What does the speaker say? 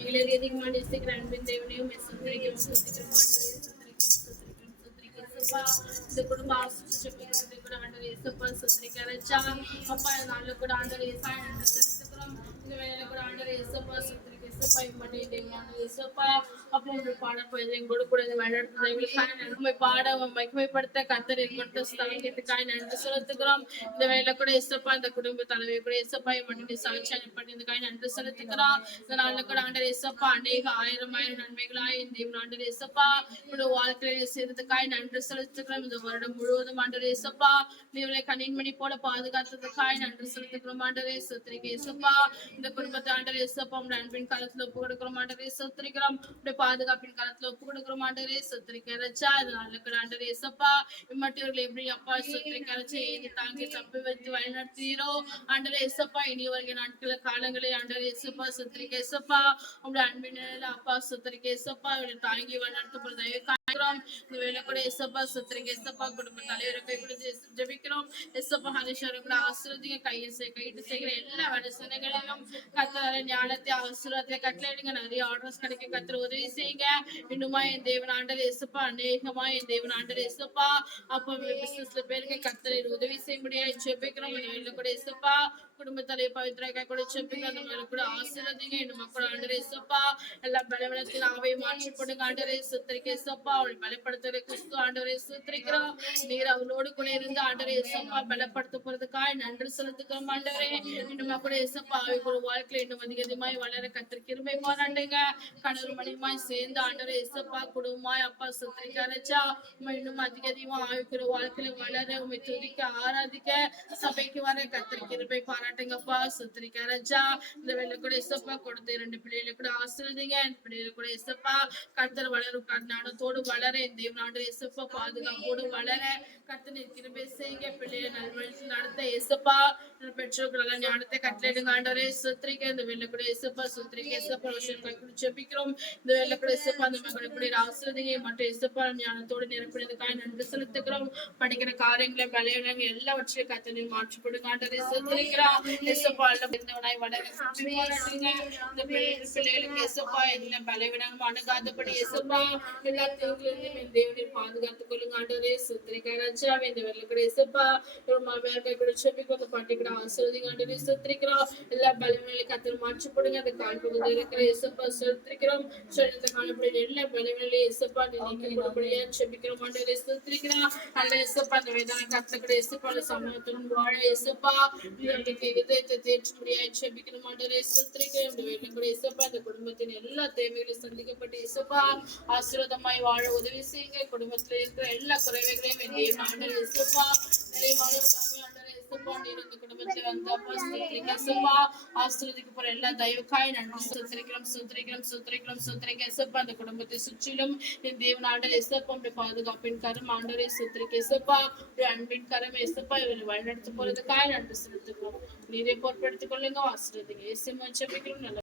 எங்களை அதிகமாக நேசிக்கிற அன்பின் தேவனையும் சுத்திரிக்கிறோம் இந்த குடும்ப ஆசிரியர் கூட ஆண்டவர் இயேசுப்பா சுத்திரிக்கிறச்சா அப்பா நாளில் கூட ஆண்டவர் இயேசா செலுத்துக்கிறோம் இந்த வேலையில கூட ஆண்டவர் இயேசுப்பா சுத்திரிக்க இயேசுப்பா இம்மடி தேவனான இயேசுப்பா அப்போ ஒரு பாட போயிருந்தேன் கூட கூட வழிநடத்தும் பாட மகிமைப்படுத்த கத்தர் ஏற்படுத்த ஸ்தலத்துக்காய் நன்றி செலுத்துக்கிறோம் இந்த வேலையில கூட இயேசுப்பா இந்த குடும்ப தலைவை கூட இயேசுப்பா இம்மடி சாட்சியம் பண்ணதுக்காய் நன்றி செலுத்துக்கிறோம் இந்த நாளில் கூட ஆண்டவர் இயேசுப்பா அநேக ஆயிரம் நன்மைகளாய் இந்த தேவன் ஆண்டவர் இயேசுப்பா உங்களுடைய வாழ்க்கையில செய்ததுக்காய் நன்றி செலுத்துக்கிறோம் இந்த வருடம் முழுவதும் ஆண்டவர் இயேசுப்பா நீங்களை கண்ணின்மணி போல பாதுகாத்ததுக்காய் நன்றி செலுத்துக்கிறோம் ஆண்டவரே சுத்திரிக்க இயேசுப்பா இந்த குடும்பத்தை ஆண்டவர் இயேசுப்பா உங்களுடைய அன்பின் காலத்துல ஒப்பு கொடுக்கிறோம் ஆண்டவரே சுத்திரிக்கிறோம் உங்களுடைய பாதுகாப்பின் காலத்துல ஒப்பு கொடுக்கிறோம் ஆண்டவரே சுத்திரிக்க ரச்சா இதனால ஆண்டவர் இயேசுப்பா இம்மட்டவர்களை எப்படி அப்பா சுத்திரிக்க ரச்சா ஏதி தாங்கி தப்பி வைத்து வழிநடத்தீரோ ஆண்டவரே இயேசுப்பா இனி வருகிற நாட்கள காலங்களே ஆண்டவர் இயேசுப்பா சுத்திரிக்க இயேசுப்பா உங்களுடைய அன்பின் அப்பா சுத்திரிக்க இயேசுப்பா தாங்கி வழிநடத்தப்படுற தயவுக்காகிறோம் இந்த வேலை கூட இயேசுப்பா சுத்திரிக்க இயேசுப்பா குடும்ப தலைவரை கை கொடுத்து ஜெபிக்கிறோம் இயேசுப்பா ஹரிஷரங்களை ஆசீர்வதிங்க கையிட்டு செய்கிற எல்லா வடசனைகளிலும் கத்தர ஞானத்தை ஆசீர்வாதத்தை கட்டளையிடுங்க நிறைய ஆர்டர்ஸ் கிடைக்க கத்தர உதவி செய்யுங்க இன்னுமா என் தேவன் ஆண்டர் இயேசுப்பா அநேகமா என் தேவன் ஆண்டர் இயேசுப்பா அப்போ பிசினஸ்ல பேருக்கு கத்தரை உதவி செய்ய முடியாது ஜெபிக்கிறோம் கூட இயேசுப்பா குடும்பத்தலை பவித்ராக்காய் கூட செப்பிங்க அந்த மேல கூட ஆசீர்வதிங்க இன்னும் மக்கள் ஆண்டரே சப்பா எல்லா பலவீனத்தில் ஆவை மாற்றி போடுங்க ஆண்டரே சுத்திரிக்க சப்பா அவள் பலப்படுத்துகிற கிறிஸ்து ஆண்டவரை சுத்திரிக்கிறோம் நீர் அவளோடு கூட இருந்து ஆண்டரே சப்பா பலப்படுத்த போறதுக்காய் நன்றி செலுத்துக்கிறோம் ஆண்டவரே இன்னும் மக்கள் சப்பா ஒரு வாழ்க்கையில இன்னும் அதிகமாய் வளர கத்திருக்கிறமே போராண்டுங்க கடல் மணிமாய் சேர்ந்து ஆண்டரே சப்பா குடும்பமாய் அப்பா சுத்திரிக்காரச்சா இன்னும் அதிகமா ஆவிக்கிற வாழ்க்கையில வளர உண்மை துதிக்க ஆராதிக்க சபைக்கு வர கத்திருக்கிறமை பாராட்டுங்கப்பா சுத்திரிக்க ரஜா இந்த வேலை கூட இசப்பா கொடுத்து 2 பிள்ளைகளை கூட ஆசிரியங்க பிள்ளைகளை கூட இசப்பா கர்த்தர் வளரும் ஞானத்தோடு வளர இந்த தேவனாண்டு இசப்பா பாதுகாப்போடு வளர கர்த்தர் கிருபை செய்யுங்க பிள்ளைகளை நல்வழி நடத்த இசப்பா பெற்றோர்கள் ஞானத்தை கட்டளையிடுங்க ஆண்டவரே சுத்திரிக்க இந்த வேலை கூட இசப்பா சுத்திரிக்க இசப்பா ஜெபிக்கிறோம் இந்த வேலை கூட இசப்பா அந்த மகளை கூட ஆசிரியங்க மற்றும் இசப்பா ஞானத்தோடு நிரப்பினதுக்காக நன்றி செலுத்துக்கிறோம் படிக்கிற காரியங்களை பலவீனங்கள் எல்லாவற்றையும் கர்த்தர் மாற்றிப்படுங்க ஆண்டவரே சுத்திரிக்கிறோம் இசப்பாண்டவனாய் வளர இந்த பிள்ளைகளுக்கு இசப்பா எல்லா பலவீனங்களும் அணுகாதபடி இசப்பா எல்லா தீங்கிலிருந்தும் தேவனை பாதுகாத்துக் கொள்ளுங்க ஆண்டவரே சுத்திரிக்க ராஜா இந்த வேலை கூட இசப்பா ஒரு மாமியார் கூட செபிக்க பாட்டி கூட ஆசிரியங்க ஆண்டவரே சுத்திரிக்கிறோம் எல்லா பலவீனங்களை கத்தர் மாற்றிப்படுங்க அந்த கால்பகுதியில் இருக்கிற இசப்பா சுத்திரிக்கிறோம் இந்த காலப்படி எல்லா பலவீனங்களையும் இசப்பா நீக்கி கொடுப்படியா செபிக்கிறோம் ஆண்டவரே சுத்திரிக்கிறோம் அல்ல இசப்பா அந்த வேதனை கத்த கூட இசப்பா சமூகத்துடன் வாழ இசப்பா இதயத்தை தேற்ற முடியாது செபிக்கணும் ஆண்டவரே சுத்திரிக்கிறோம் இந்த வேலை கூட இசப்பா அந்த குடும்பத்தின் எல்லா தேவைகளையும் சந்திக்கப்பட்டு இசப்பா ஆசீர்வாதமாய் வாழ உதவி செய்யுங்க குடும்பத்துல இருக்கிற எல்லா குறைவைகளையும் ஆண்டவரே இசப்பா எல்லா தயவுக்காய் நன்றி சுத்திரிக்கிறோம் அந்த குடும்பத்தை சுற்றிலும் தேவன் ஆண்டவர் இசப்பா பாதுகாப்பின் கரம் ஆண்டவரை சுத்திரிக்க இசப்பா அன்பின் கரம் இசப்பா இவரை வழிநடத்த போறதுக்காய் நன்றி செலுத்துக்கிறோம் நீரை பொருட்படுத்திக் கொள்ளுங்க ஆசீர்வதிங்க இயேசு ஜெபிக்கிறோம்.